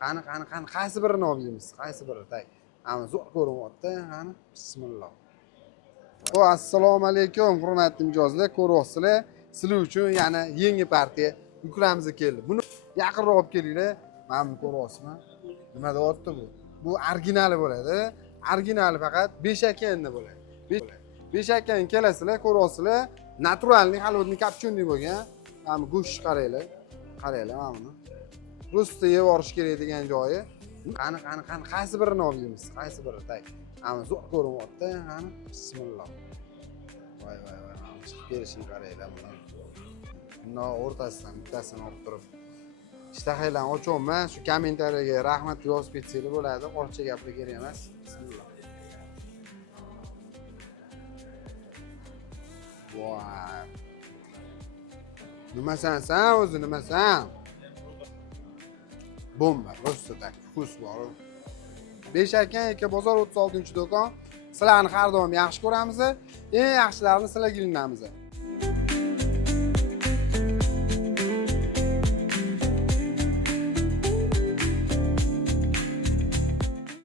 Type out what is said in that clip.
Qani, qaysi birini olib yeymiz? Qaysi biri? Tay. Ana zo'r ko'ryapti, qani. Bismillah. O, assalomu alaykum, hurmatli mijozlar, ko'ryapsizlar. Sizlar uchun yana yangi partiya yuklamizga keldi. Buni yaqinroq olib kelinglar. Mana buni ko'ryapsizmi? Nima deyapti bu? Bu originali bo'ladi. Originali faqat beshakanda bo'ladi. Beshakkan kelasizlar, ko'ryapsizlar. Naturalniy холодный копченый bo'lgan. Mana go'sht qaranglar. Qaranglar mana buni. Rusda yeb olish kerak degan joyi. Qani, qaysi birini olib yeymiz? Qaysi biri? Tay. Ana zo'r ko'ryapti, qani. Bismillah. Voy. Chiqib kelishini qaranglar buni. Buni o'rtasidan bittasini olib turib. Ishtahanglarni ochyapman. Shu kommentariyaga rahmat yozib ketsanglar bo'ladi. Orcha gaplar kerak emas. Bismillah. Voy. Nimasan sen o'zi, nimasan? Bomba, просто так, vkus bor. Beshakkan aka bozor 36-do'kon. Sizlarni har doim yaxshi ko'ramiz. Eng yaxshilarini sizlarga ilinamiz.